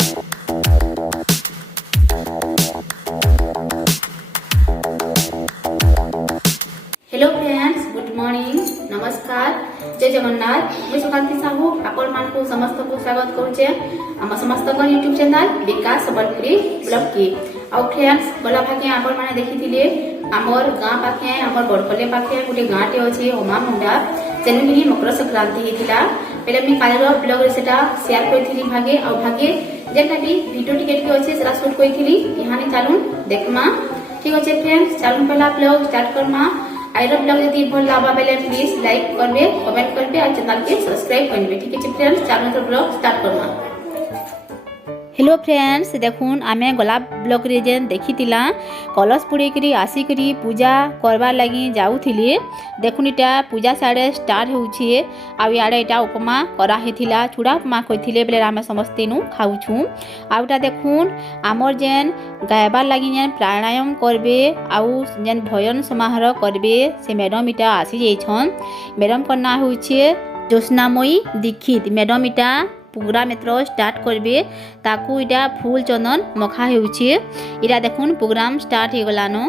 Hello friends, good morning, नमस्कार, जय जगन्नाथ। मुझे सुकांती साहू आपण मानकु समस्त को स्वागत करूचे हम समस्त को यूट्यूब चैनल विकास संबलपुरी ब्लॉग की। और फ्रेंड्स, गला भागे आपण माने देखिथिले हमर गां पाखे हमर बड़खले पाखे गुटे गांटे अछि ओमा मुंडा जेनमिनी मकर संक्रांति हेतिला। पहले मी कालर ब्लॉग रे सेटा शेयर करथिली भागे और भागे जेटा भी वीडियो टिकेट के अछि सेरा शूट करथिली। यहानी चालून देखमा। ठीक अछि फ्रेंड्स, चालून पहला ब्लॉग स्टार्ट करमा। आइर ब्लॉग यदि भल लागा बेले प्लीज लाइक करबे, कमेंट करबे और चैनल के सब्सक्राइब करबे। ठीक है फ्रेंड्स, चालू तो blog start Karma. Hello friends, देखुन आमे गला ब्लॉग रे जेन देखितिला कलश पुड़े करी आसी करी पूजा करबा लागि जाउथिले। देखुन इटा पूजा साडे स्टार्ट होउछे आ याडे इटा उपमा करा हेथिला। चूड़ा उपमा कइथिले बेले आमे समस्ते नु खाउछु। आउटा देखुन आमर जेन गायबा लागि जेन प्राणायाम करबे आउ जेन भजन समारोह करबे से मैडम इटा आसी जेछन। मैडम का नाम होउछे ज्योत्स्नामयी दीक्षित। मैडम इटा प्रोग्राम एथरो स्टार्ट करबे ताकू इटा फूल चंदन मखा हेउछे। इटा देखुन प्रोग्राम स्टार्ट हे गलानो।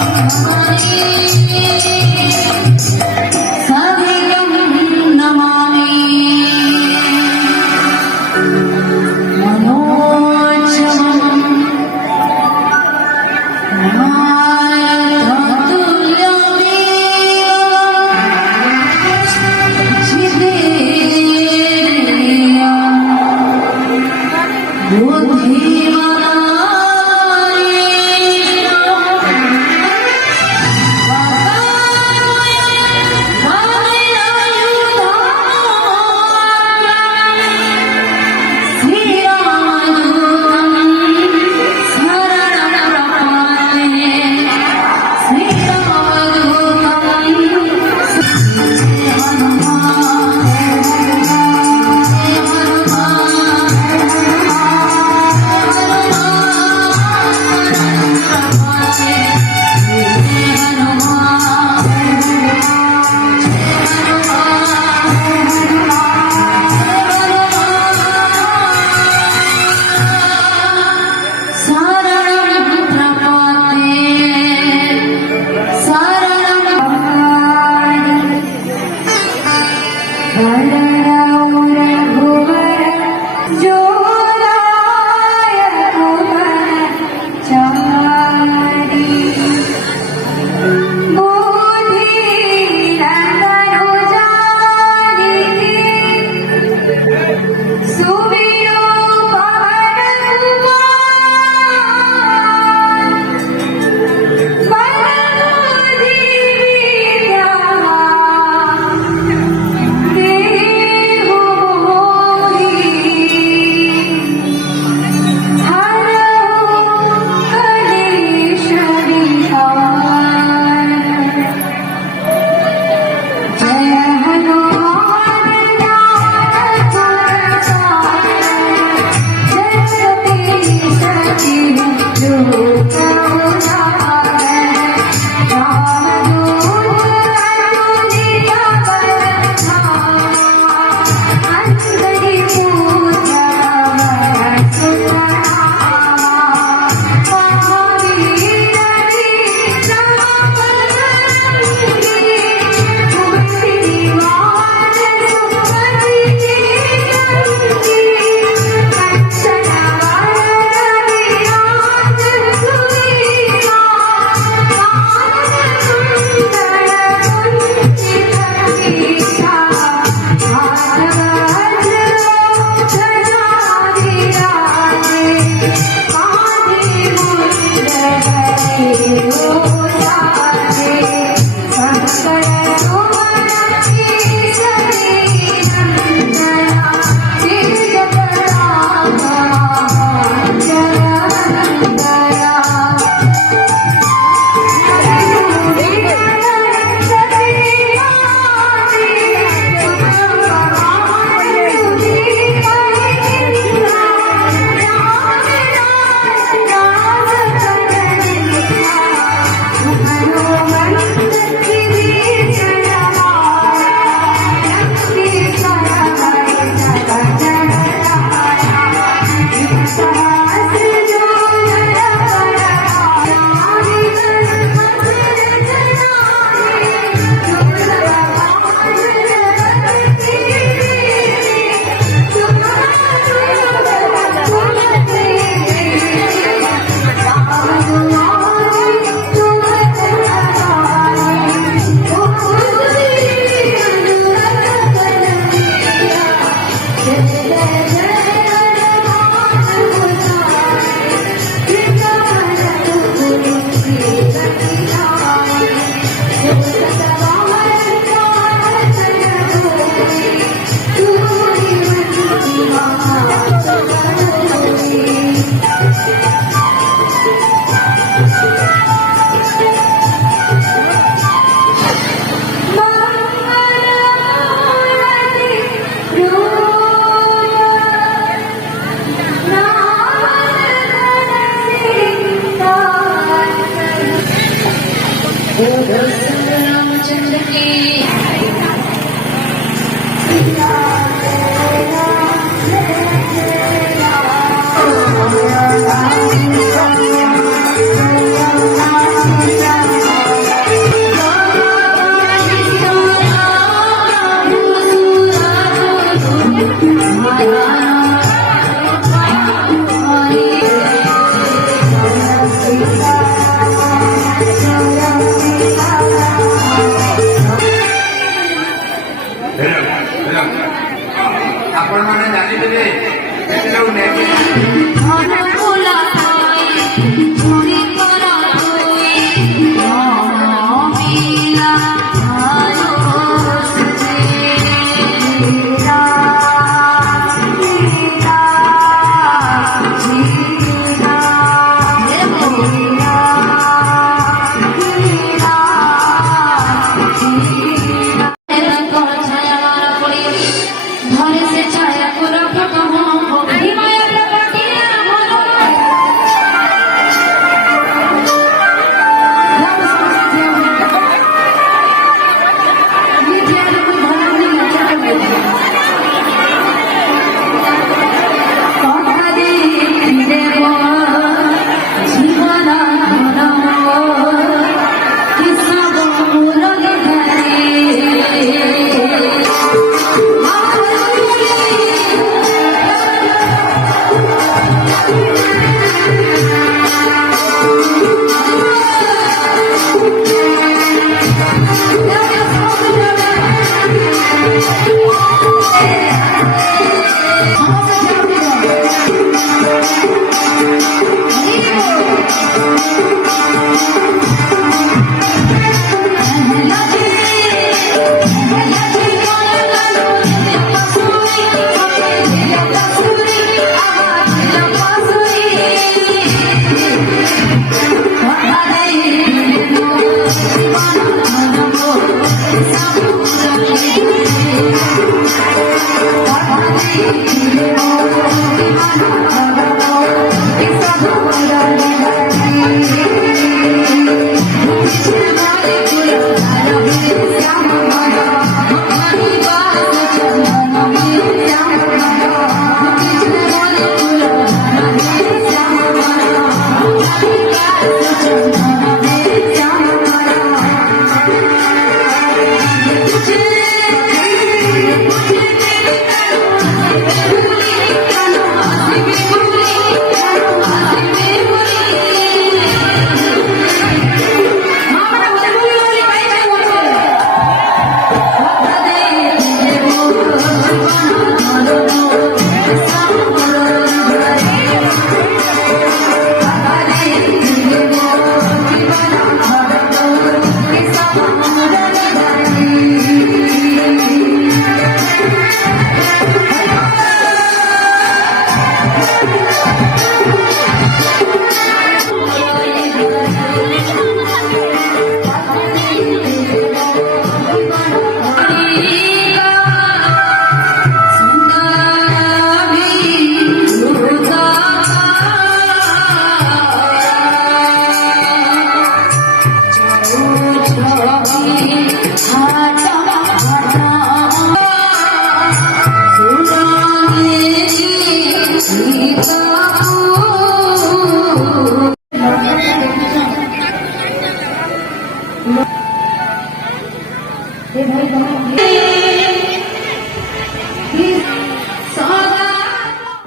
Thank you.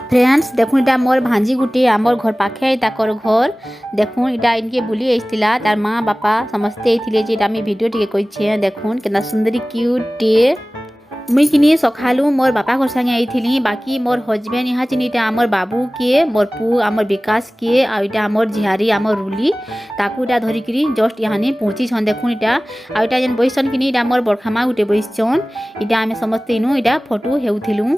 फ्रेंड्स देखुन इटा मोर भांजी गुटे आमर घर पाखे ताकर घर देखुन इटा इनके बुली आइतिला तार माँ बापा समस्ते आइथिले जे इटा मी वीडियो टिके कइछे देखुन केना सुंदरी क्यूट टे मुई किनी सखालू मोर बापा घर संगे आइथिली बाकी मोर हजबैंड यहाँ चिनी इटा आमर बाबू के मोर पु आमर विकास के आ इटा आमर झियारी आमर रुली ताकू इटा धरिकरी जस्ट यहाँ पहुँची छन देखुन इटा आ इटा जेन बइसन किनी इटा मोर बड़खामा गुटे बइछन इटा आमे समस्ते इनु इटा फोटो हेउथिलु।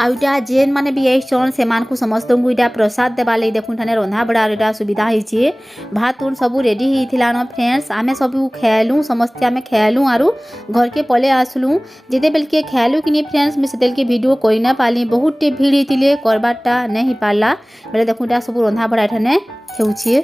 आउटा जेन माने भी आइछन से मान को समस्त को इटा प्रसाद देबा ले देखुन थाने रंधा बड़ा इटा सुविधा हिचे भात उन सब रेडी हिथिला न फ्रेंड्स आमे सब खेलू समस्त आमे खेलू आरु घर के पले आसलू जेते बेल के खेलू किनी फ्रेंड्स में सेतेल के वीडियो कोई ना पाली बहुत टे भीड़ हितिले करबाटा नहीं पाला बेले देखुन इटा सब रंधा बड़ा थाने हेउछे।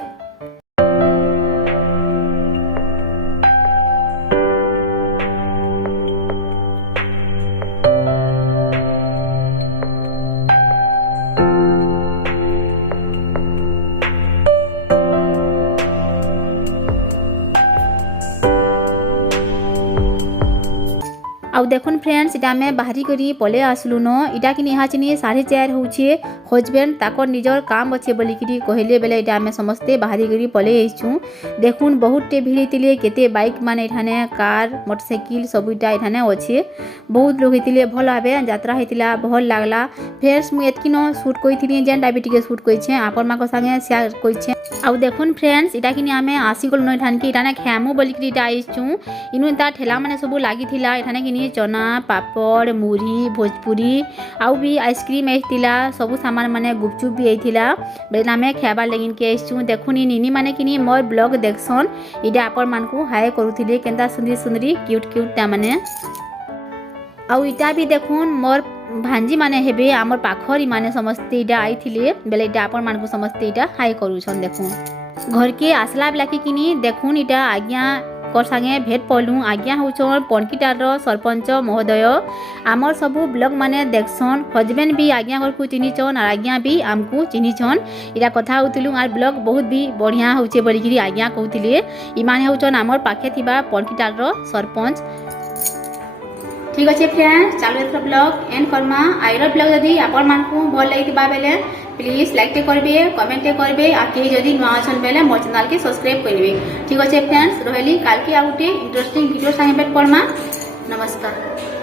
आउ देखुन फ्रेंड्स इटा में बाहरी करी पले आसलु न इटा कि यहाँ चिनी 4:30 होउछे हजबैंड ताकर निजर काम अच्छे बोलिकी कहले बेले इटा में समस्ते बाहरी करी पले आइछु देखुन बहुत टे भीड़ हितिले केते बाइक माने इठाने कार मोटरसाइकिल सब इटा इठाने अच्छे बहुत लोग हितिले भल भाबे यात्रा हितिला भल लागला फ्रेंड्स मु एतकी न शूट कइथिनी जेन डायबिटिक शूट कइछे आपन मा को संगे शेयर कइछे। आउ देखुन फ्रेंड्स इटा कि आमे आसी गल न इठान के इटाने खामु बोलिकी इटा आइछु इनु ता ठेला माने सब लागी थिला इठाने कि चना पापड़ मुढ़ी भोजपुरी आउ भी आइसक्रीम आइतिला सब सामान माने गुपचुप भी आइतिला बेला में खाबार लगिन के आइछु देखुनी नीनी माने किनी मोर ब्लॉग देखसन इडा आपन मान को हाय करूथिले केंदा सुंदरी सुंदरी क्यूट क्यूट ता माने आउ इटा भी देखुन मोर भांजी माने हेबे आमर पाखरी माने समस्ते इडा आइथिले बेले इडा आपन मान को समस्ते इडा हाय करूछन देखुन घर के आसला बेला के किनी देखुन इडा आज्ञा कर संगे भेट पलू आज्ञा होचन पनकीटार सरपंच महोदय आमर सबू ब्लॉग माने देखसन हजबैंड भी आज्ञा घर को चिन्हिचन और आज्ञा भी आमको चिन्हिचन इरा कथा होतिलु आर ब्लॉग बहुत भी बढ़िया होचे बोलिकी आज्ञा कहतिले इमाने होचन आमर पाखे थिबा पनकीटार सरपंच। ठीक अच्छे फ्रेंड्स चलो एथर ब्लॉग एंड करमा आइर ब्लॉग यदि आपन मान को भल लागिबा बेले प्लीज लाइक टे करबे कमेंट टे करबे आ के जदि नवा अछन बेले मोर चैनल के सब्सक्राइब करबे। ठीक अच्छे फ्रेंड्स रहली काल के आ गुटे इंटरेस्टिंग वीडियो संगे भेट परमा। नमस्कार।